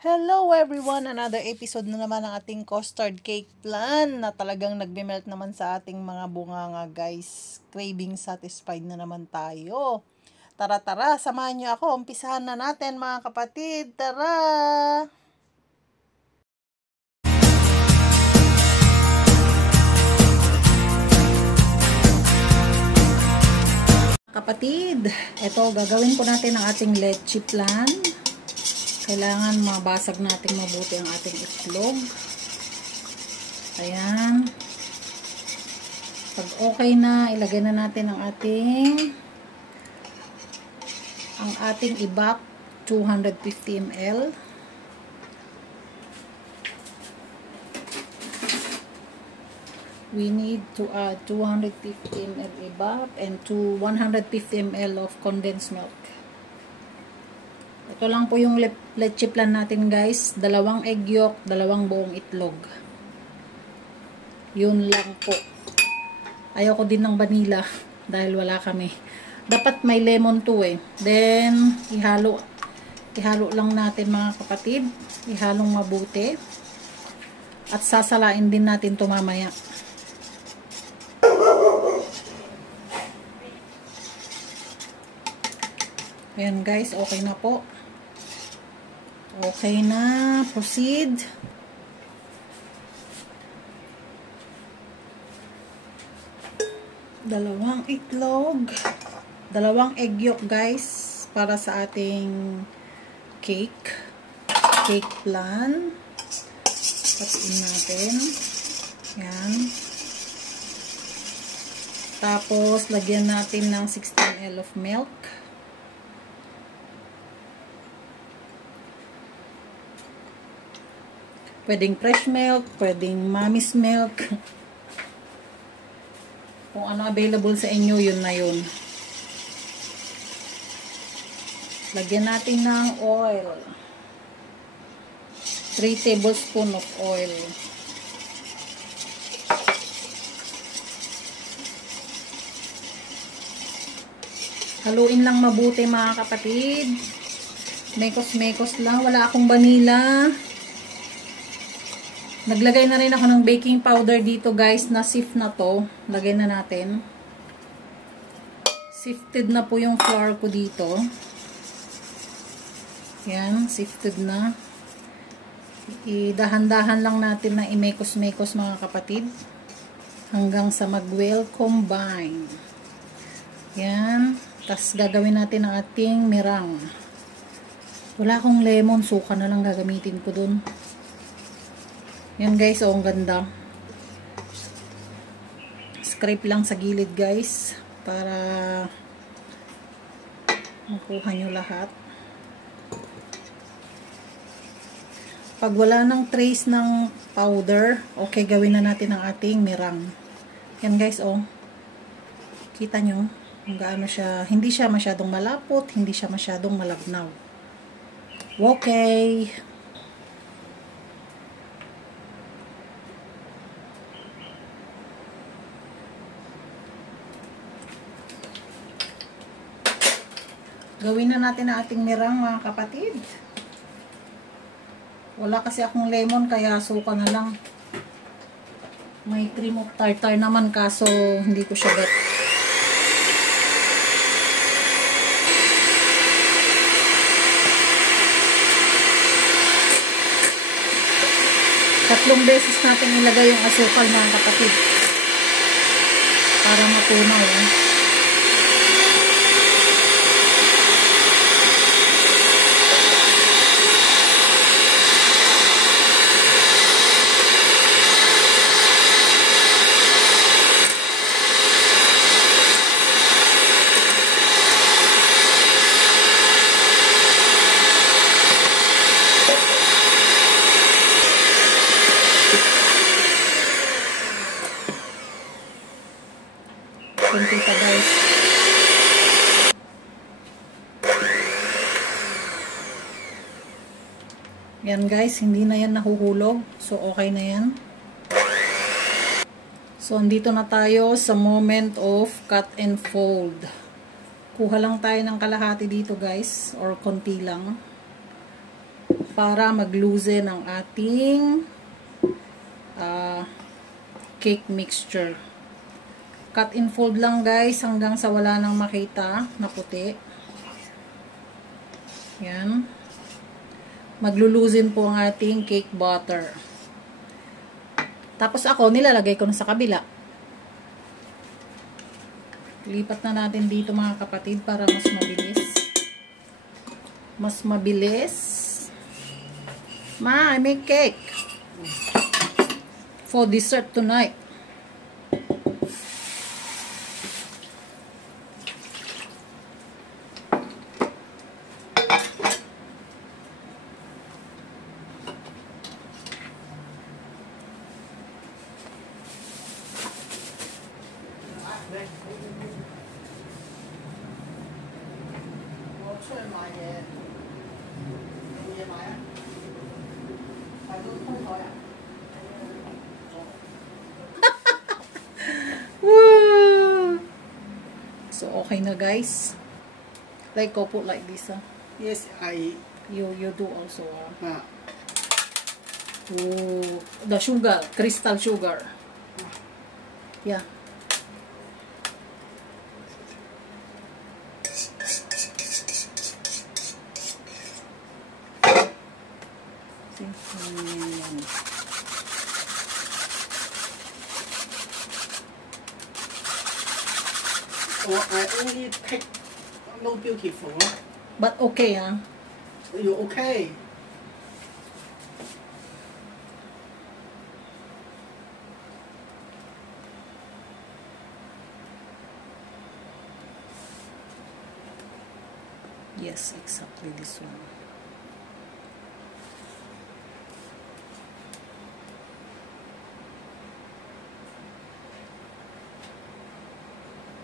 Hello everyone! Another episode na naman ng ating custard cake plan na talagang nagbe-melt naman sa ating mga bunganga guys. Craving satisfied na naman tayo. Tara, samahan niyo ako. Umpisahan na natin mga kapatid. Tara! Kapatid, ito gagawin po natin ang ating leche plan. Kailangan mabasag natin mabuti ang ating itlog. Ayan. Pag okay na, ilagay na natin ang ating ibak 250 ml. We need to add 250 ml ibak and 150 ml of condensed milk. Ito lang po yung leche plan natin guys. 2 egg yolk, 2 buong itlog. Yun lang po. Ayoko din ng vanilla dahil wala kami. Dapat may lemon to eh. Then, ihalo lang natin mga kapatid. Ihalong mabuti. At sasalain din natin ito mamaya. Ayan guys, okay na po. Okay na, proceed. Dalawang itlog, 2 egg yolk guys para sa ating cake plan. Patiin natin. Yan. Tapos lagyan natin ng 16 ml of milk. Pwedeng fresh milk, pwedeng mommy's milk. Kung ano available sa inyo, yun na yun. Lagyan natin ng oil. 3 tablespoons of oil. Haluin lang mabuti mga kapatid. Mekos-mekos lang. Wala akong vanilla. Naglagay na rin ako ng baking powder dito guys, na sift na to. Lagay na natin. Sifted na po yung flour ko dito. Yan, sifted na. Idahan-dahan lang natin na imekos-mekos mga kapatid. Hanggang sa mag-well combine. Yan. Tapos gagawin natin ang ating meringue. Wala akong lemon, suka na lang gagamitin ko dun. Yan guys, oh, ang ganda. Scrape lang sa gilid guys para makuha nyo lahat. Pag wala ng trace ng powder, okay, gawin na natin ang ating meringue. Yan guys, oh. Kita nyo kung gaano siya. Hindi siya masyadong malapot, hindi siya masyadong malabnaw. Okay. Gawin na natin ang ating meringue mga kapatid. Wala kasi akong lemon kaya suka na lang. May cream of tartar naman kaso hindi ko siya bet. Tatlong beses natin ilagay yung asukal mga kapatid. Para matunaw eh. Kunti pa guys. Yan guys, hindi na yan nahuhulog. So okay na yan. So andito na tayo sa moment of cut and fold. Kuha lang tayo ng kalahati dito guys, or konti lang. para mag-loosen ang ating cake mixture. Cut and fold lang guys hanggang sa wala nang makita na puti. Yan. Maglo-loosen po ang ating cake butter. Tapos ako, nilalagay ko na sa kabila. Lipat na natin dito mga kapatid para mas mabilis. Mas mabilis. Ma, I make cake for dessert tonight. So okay na guys. Like go put like this. Yes, You do also. The sugar, crystal sugar. Yeah. I only take no beautiful. But okay, huh? You okay? Yes, exactly this one.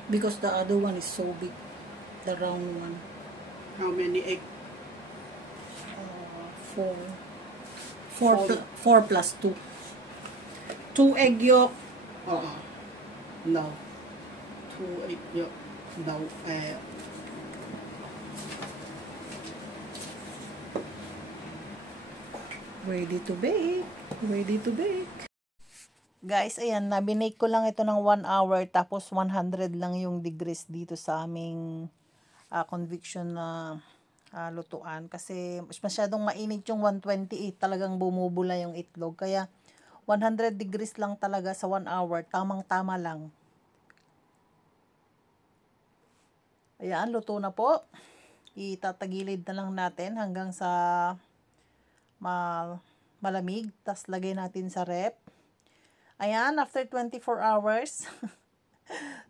Because the other one is so big, the round one. How many eggs? 4 plus 2. 2 egg yolk. No. 2 egg yolk. No. Ready to bake. Ready to bake. Guys, ayan, nabinake ko lang ito ng 1 hour tapos 100 lang yung degrees dito sa aming convection na lutuan. Kasi masyadong mainit yung 128, talagang bumubula yung itlog. Kaya 100 degrees lang talaga sa 1 hour, tamang-tama lang. Ayan, luto na po. Itatagilid na lang natin hanggang sa malamig. Tapos lagay natin sa rep. Ayan, after 24 hours,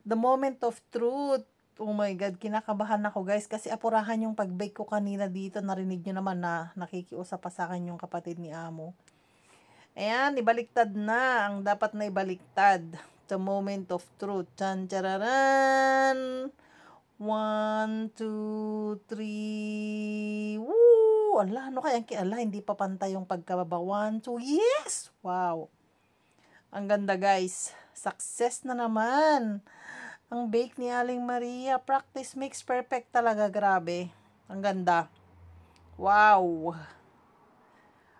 the moment of truth. Oh my God, kinakabahan ako guys kasi apurahan yung pag-bake ko kanina dito. Narinig nyo naman na nakikiusap pa sa akin yung kapatid ni Amo. Ayan, ibaliktad na ang dapat na ibaliktad. The moment of truth. Chan chararan! 1, 2, 3. Woo! Ala, ano kaya? Ala, hindi pa pantay yung pagkababa. 1, 2. Yes! Wow! Ang ganda guys. Success na naman. Ang bake ni Aling Maria. Practice makes perfect talaga. Grabe. Ang ganda. Wow.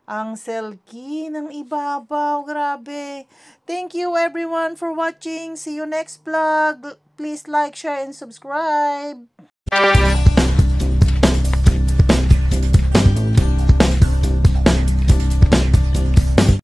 Ang silky ng ibabaw. Grabe. Thank you everyone for watching. See you next vlog. Please like, share, and subscribe.